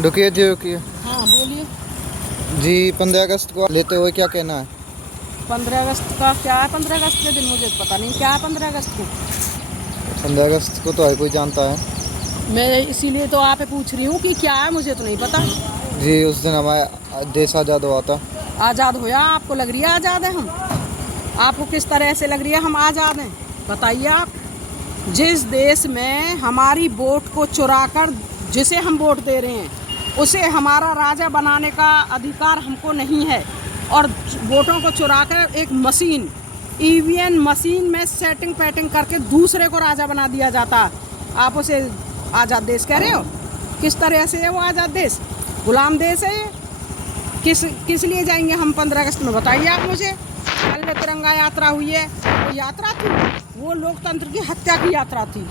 रुकिए जी रुकिए। हाँ बोलिए जी 15 अगस्त को लेते हुए क्या कहना है? 15 अगस्त का क्या है? 15 अगस्त के दिन मुझे पता नहीं क्या है 15 अगस्त को। 15 अगस्त को तो हर कोई जानता है। मैं इसीलिए तो आप पूछ रही हूँ कि क्या है, मुझे तो नहीं पता। जी उस दिन हमारा देश आज़ाद हुआ था। आज़ाद होया? आपको लग रही है आज़ाद है हम? आपको किस तरह से लग रही है हम आज़ाद हैं? बताइए आप। जिस देश में हमारी वोट को चुराकर जिसे हम वोट दे रहे हैं उसे हमारा राजा बनाने का अधिकार हमको नहीं है, और वोटों को चुराकर एक मशीन, ईवीएम मशीन में सेटिंग पैटिंग करके दूसरे को राजा बना दिया जाता। आप उसे आज़ाद देश कह रहे हो? किस तरह से है वो आज़ाद देश? गुलाम देश है ये। किस लिए जाएंगे हम 15 अगस्त में? बताइए आप मुझे। कल तिरंगा यात्रा हुई है, वो यात्रा थी, वो लोकतंत्र की हत्या की यात्रा थी।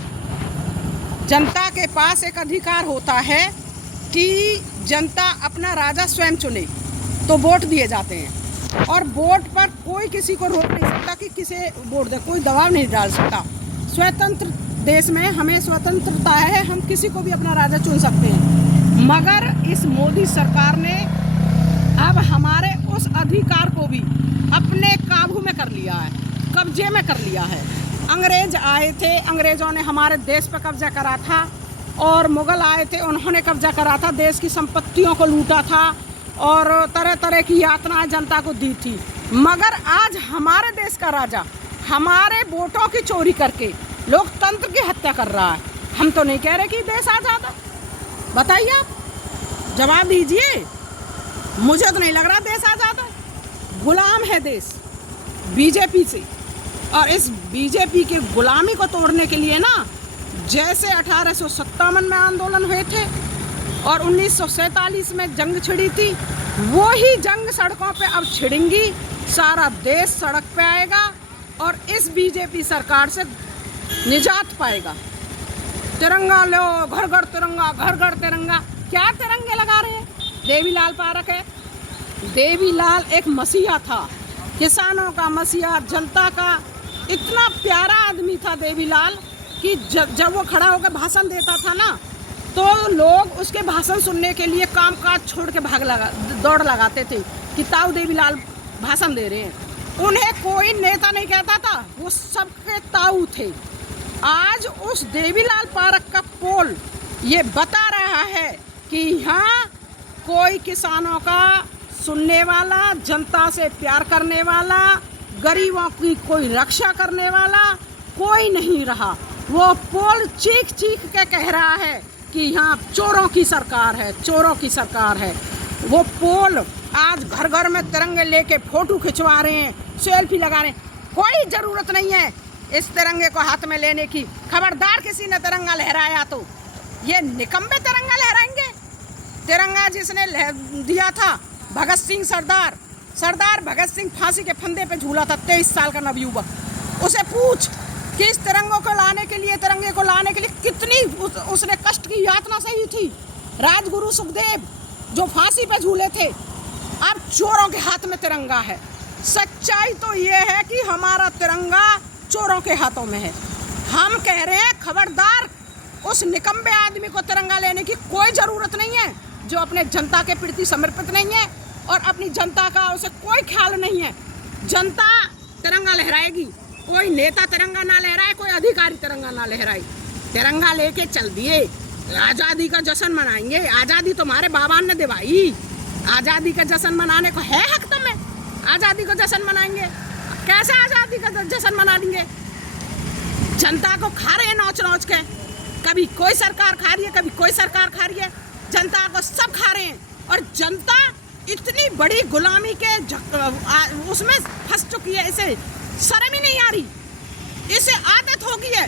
जनता के पास एक अधिकार होता है कि जनता अपना राजा स्वयं चुने, तो वोट दिए जाते हैं, और वोट पर कोई किसी को रोक नहीं सकता कि किसे वोट दे, कोई दबाव नहीं डाल सकता। स्वतंत्र देश में हमें स्वतंत्रता है, हम किसी को भी अपना राजा चुन सकते हैं। मगर इस मोदी सरकार ने अब हमारे उस अधिकार को भी अपने काबू में कर लिया है, कब्जे में कर लिया है। अंग्रेज आए थे, अंग्रेज़ों ने हमारे देश पर कब्जा करा था, और मुग़ल आए थे, उन्होंने कब्जा करा था, देश की संपत्तियों को लूटा था, और तरह तरह की यातनाएं जनता को दी थी। मगर आज हमारे देश का राजा हमारे वोटों की चोरी करके लोकतंत्र की हत्या कर रहा है। हम तो नहीं कह रहे कि देश आज़ाद है। बताइए आप, जवाब दीजिए। मुझे तो नहीं लग रहा देश आज़ाद है। गुलाम है देश बीजेपी से, और इस बीजेपी के गुलामी को तोड़ने के लिए ना, जैसे 1857 में आंदोलन हुए थे और 1947 में जंग छिड़ी थी, वो ही जंग सड़कों पे अब छिड़ेंगी। सारा देश सड़क पे आएगा और इस बीजेपी सरकार से निजात पाएगा। तिरंगा लो, घर घर तिरंगा, घर घर तिरंगा। क्या तिरंगे लगा रहे हैं? देवीलाल पारक है। देवीलाल एक मसीहा था, किसानों का मसीहा, जनता का इतना प्यारा आदमी था देवीलाल कि जब वो खड़ा होकर भाषण देता था ना, तो लोग उसके भाषण सुनने के लिए काम काज छोड़ के दौड़ लगाते थे कि ताऊ देवीलाल भाषण दे रहे हैं। उन्हें कोई नेता नहीं कहता था, वो सबके ताऊ थे। आज उस देवीलाल पारक का पोल ये बता रहा है कि यहाँ कोई किसानों का सुनने वाला, जनता से प्यार करने वाला, गरीबों की कोई रक्षा करने वाला कोई नहीं रहा। वो पोल चीख चीख के कह रहा है कि यहाँ चोरों की सरकार है, चोरों की सरकार है। वो पोल आज घर घर में तिरंगे लेके फोटो खिंचवा रहे हैं, सेल्फी लगा रहे हैं। कोई ज़रूरत नहीं है इस तिरंगे को हाथ में लेने की। खबरदार किसी ने तिरंगा लहराया तो ये निकम्मे तिरंगा लहराएंगे। तिरंगा जिसने दिया था भगत सिंह, सरदार भगत सिंह फांसी के फंदे पे झूला था, 23 साल का नवयुवक। उसे पूछ कि इस तिरंगों को लाने के लिए, तिरंगे को लाने के लिए कितनी उसने कष्ट की यातना सही थी। राजगुरु सुखदेव जो फांसी पे झूले थे, अब चोरों के हाथ में तिरंगा है। सच्चाई तो ये है कि हमारा तिरंगा चोरों के हाथों में है। हम कह रहे हैं खबरदार, उस निकम्मे आदमी को तिरंगा लेने की कोई ज़रूरत नहीं है जो अपने जनता के प्रति समर्पित नहीं है और अपनी जनता का उसे कोई ख्याल नहीं है। जनता तिरंगा लहराएगी, कोई नेता तिरंगा ना लहराए, कोई अधिकारी तिरंगा ना लहराए। तिरंगा लेके चल दिए, आज़ादी का जश्न मनाएंगे। आज़ादी तुम्हारे बाबा ने दिवाई, आज़ादी का जश्न मनाने को है हक तुम्हें। आज़ादी का जश्न मनाएंगे, कैसे आज़ादी का जश्न मना लेंगे? जनता को खा रहे हैं नोच नोच के, कभी कोई सरकार खा रही है, कभी कोई सरकार खा रही है। जनता को सब खा रहे हैं, और जनता इतनी बड़ी गुलामी के उसमें फंस चुकी है, इसे शर्म ही नहीं आ रही, इसे आदत हो गई है,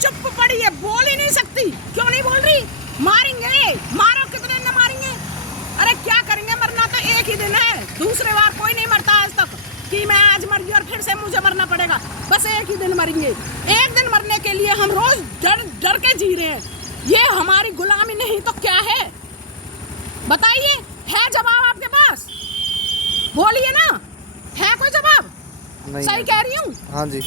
चुप पड़ी है, बोल ही नहीं सकती। क्यों नहीं बोल रही? मारेंगे, मारो, कितने न मारेंगे? अरे क्या करेंगे? मरना तो एक ही दिन है, दूसरे बार कोई नहीं मरता आज तक कि मैं आज मर गई और फिर से मुझे मरना पड़ेगा। बस एक ही दिन मरेंगे। एक दिन मरने के लिए हम रोज डर के जी रहे हैं। ये हमारी गुलामी नहीं तो क्या है? बताइए, है जवाब आपके पास? बोलिए ना, है कोई जवाब? नहीं, सही कह रही हूँ? हाँ जी।